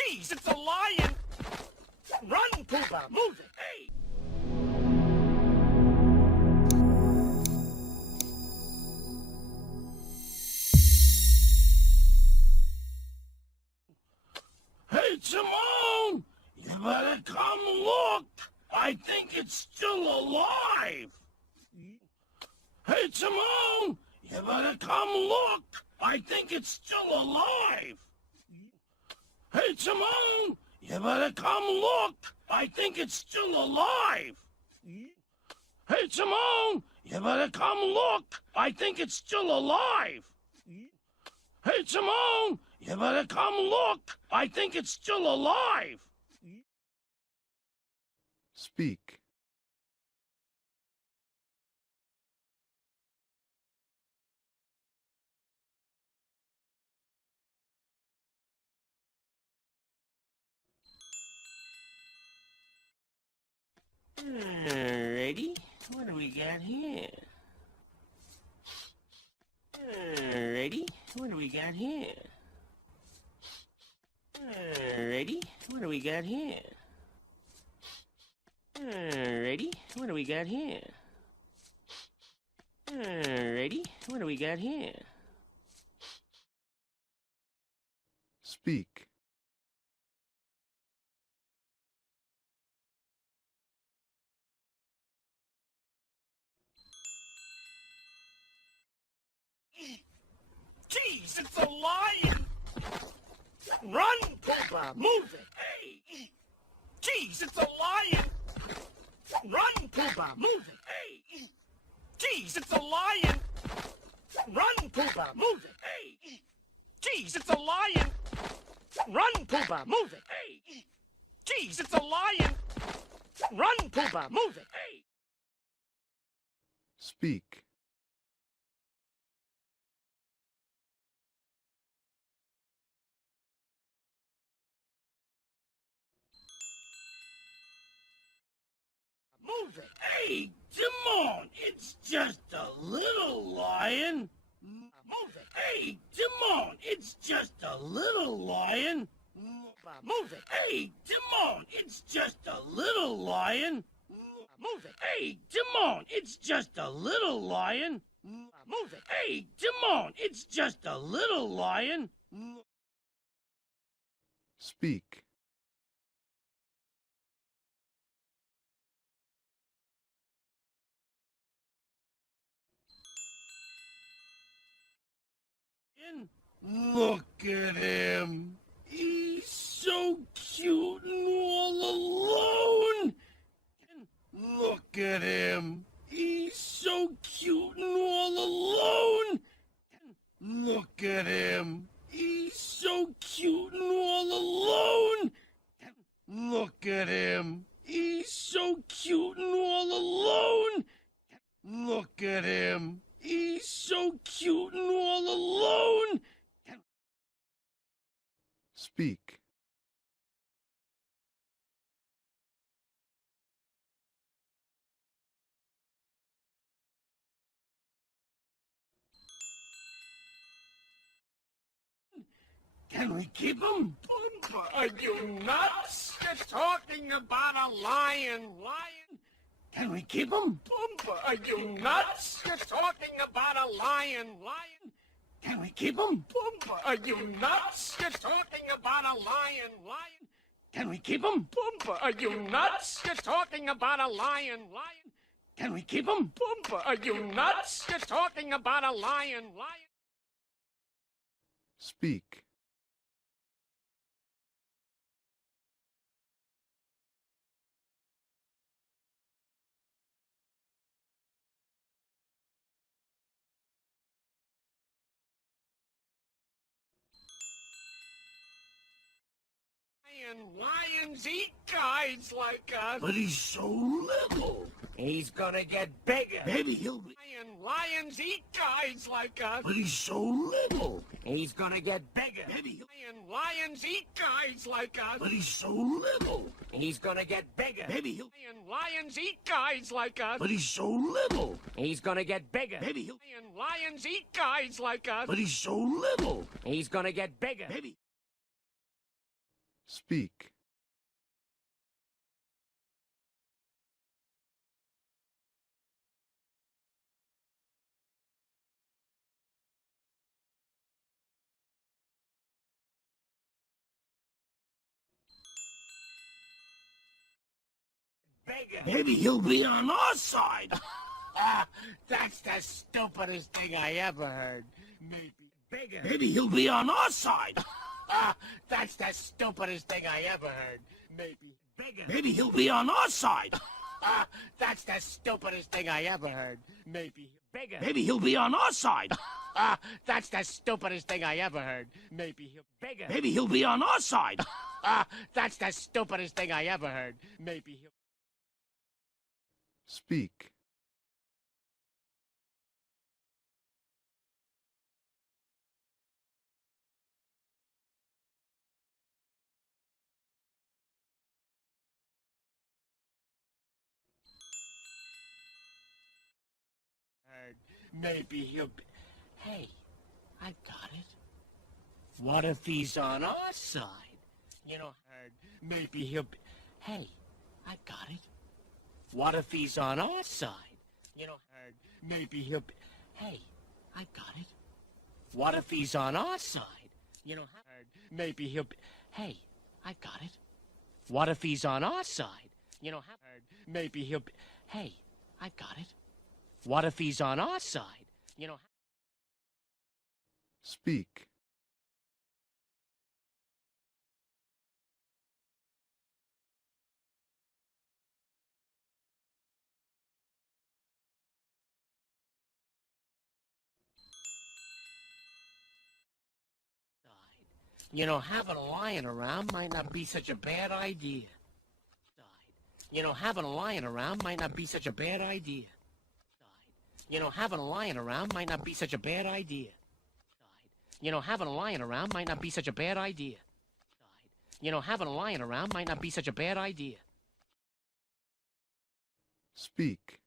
Jeez, it's a lion! Run, Pumbaa! Move it! Hey! Hey, Timon! You better come look! I think it's still alive! Hey, Timon! You better come look! I think it's still alive! Hey, Timon! You better come look! I think it's still alive! Hey, Timon! You better come look! I think it's still alive! Hey, Timon! You better come look! I think it's still alive! Speak. Ready? What do we got here? Ready? What do we got here? Ready? What do we got here? Ready? What do we got here? Ready? What do we got here? Speak. Jeez, it's a lion! Run, Pumbaa! Move it! Hey! Jeez, it's a lion! Run, Pumbaa! Move it! Hey! Jeez, it's a lion! Run, Pumbaa! Move it! Hey! Jeez, it's a lion! Run, Pumbaa! Move it! Hey! Jeez, it's a lion! Run, Pumbaa! Move it! Hey! Speak. Move it! Hey, Timon! It's just a little lion! Move it! Hey, Timon! It's just a little lion! Move it! Hey, Timon! It's just a little lion! Move it! Hey, Timon! It's just a little lion! Move it! Hey, Timon! It's just a little lion! Speak. Look at him. He's so cute and all alone. Look at him. He's so cute and all alone. Look at him. He's so cute and all alone. Look at him. He's so cute and all alone. Look at him. He's so cute and all alone. Speak. Can we keep him? Are you nuts? You're talking about a lion. Can we keep him? Are you nuts? You're talking about a lion. Can we keep him? Are you nuts? You're talking about a lion. Can we keep him? Are you nuts? You're talking about a lion. Can we keep him? Are you nuts? You're talking about a lion. Speak. Lions eat guys like us. But he's so little. He's gonna get bigger. Maybe he'll be. Lions eat guys like us. But he's so little. He's gonna get bigger. Maybe he'll. Lions eat guys like us. But he's so little. He's gonna get bigger. Maybe he'll. Lions eat guys like us. But he's so little. He's gonna get bigger. Maybe he'll. Lions eat guys like us. But he's so little. He's gonna get bigger. Maybe. Speak. Maybe he'll be on our side. That's the stupidest thing I ever heard. Maybe bigger. Maybe he'll be on our side. That's the stupidest thing I ever heard. Maybe bigger. Maybe he'll be on our side. That's the stupidest thing I ever heard. Maybe bigger. Maybe he'll be on our side. That's the stupidest thing I ever heard. Maybe bigger. Maybe he'll be on our side. That's the stupidest thing I ever heard. Maybe Speak. Maybe he'll be... Hey, I got it. What if he's on our side? You know, maybe he'll be... Hey, I got it. What if he's on our side? You know, maybe he'll be... Hey, I got it. What if he's on our side? You know, maybe he'll be... Hey, I got it. What if he's on our side? You know, maybe he'll be... Hey, I got it. What if he's on our side? You know... Speak. You know, having a lion around might not be such a bad idea. You know, having a lion around might not be such a bad idea. You know, having a lion around might not be such a bad idea. You know, having a lion around might not be such a bad idea. You know, having a lion around might not be such a bad idea. Speak.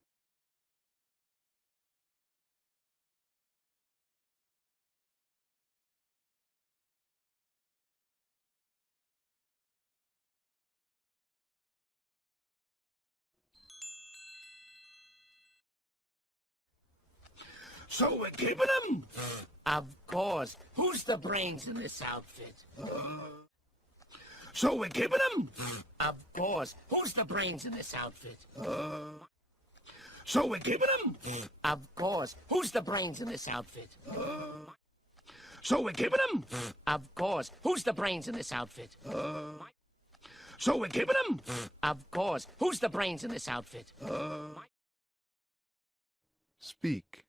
So we're keeping him? Of course. Who's the brains in this outfit? So we're keeping him? Of course. Who's the brains in this outfit? So we're keeping him? Of course. Who's the brains in this outfit? So we're keeping him? Of course. Who's the brains in this outfit? So we're keeping him? Of course. Who's the brains in this outfit? Speak.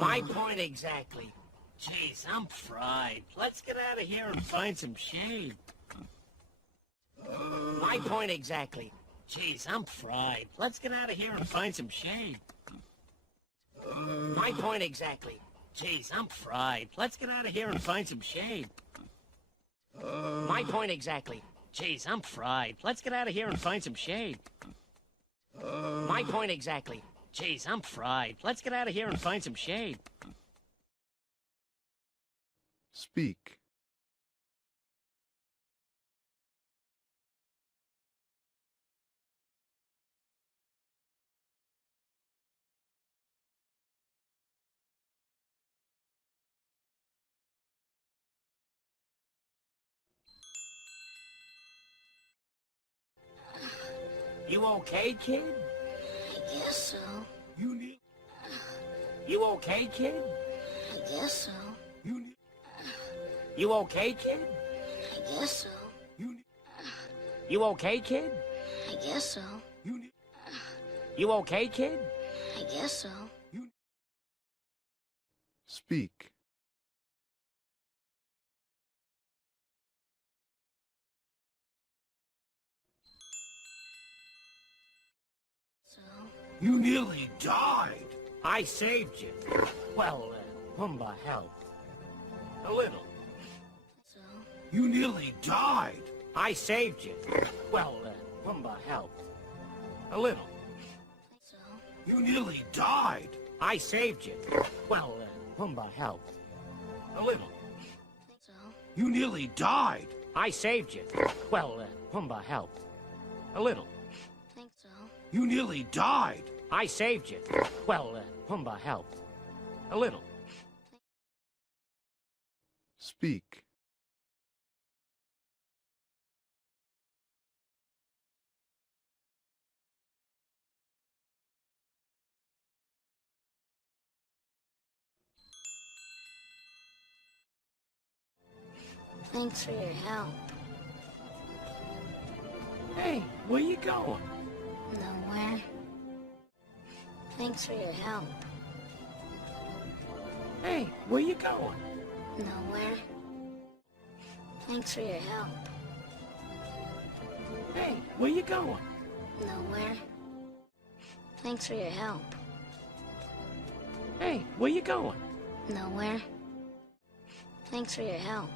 My point exactly. Jeez, I'm fried. Let's get out of here and find some shade. My point exactly. Jeez, I'm fried. Let's get out of here and find some shade. My point exactly. Jeez, I'm fried. Let's get out of here and find some shade. My point exactly. Jeez, I'm fried. Let's get out of here and find some shade. My point exactly. Jeez, I'm fried. Let's get out of here and find some shade. Speak. You okay, kid? I guess so. You need... You okay, kid? I guess so. You need... You okay, kid? I guess so. You need... You okay, kid? I guess so. You need... You okay, kid? I guess so. You... Speak. So, You nearly died. I saved you. Well, Pumbaa helped. A little. so, You nearly died. I saved you. Well, Pumbaa helped. A little. So, You nearly died. I saved you. Well, Pumbaa helped. A little. so, You nearly died. I saved you. Well, Pumbaa helped. A little. think so. You nearly died. I saved you. Well, Pumbaa helped. A little. Speak. Thanks for your help. Hey, where you going? Nowhere. Thanks for your help. Hey, where you going? Nowhere. Thanks for your help. Hey, where you going? Nowhere. Thanks for your help. Hey, where you going? Nowhere. Thanks for your help.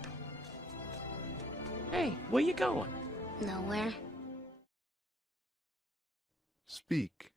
Hey, where you going? Nowhere. Speak.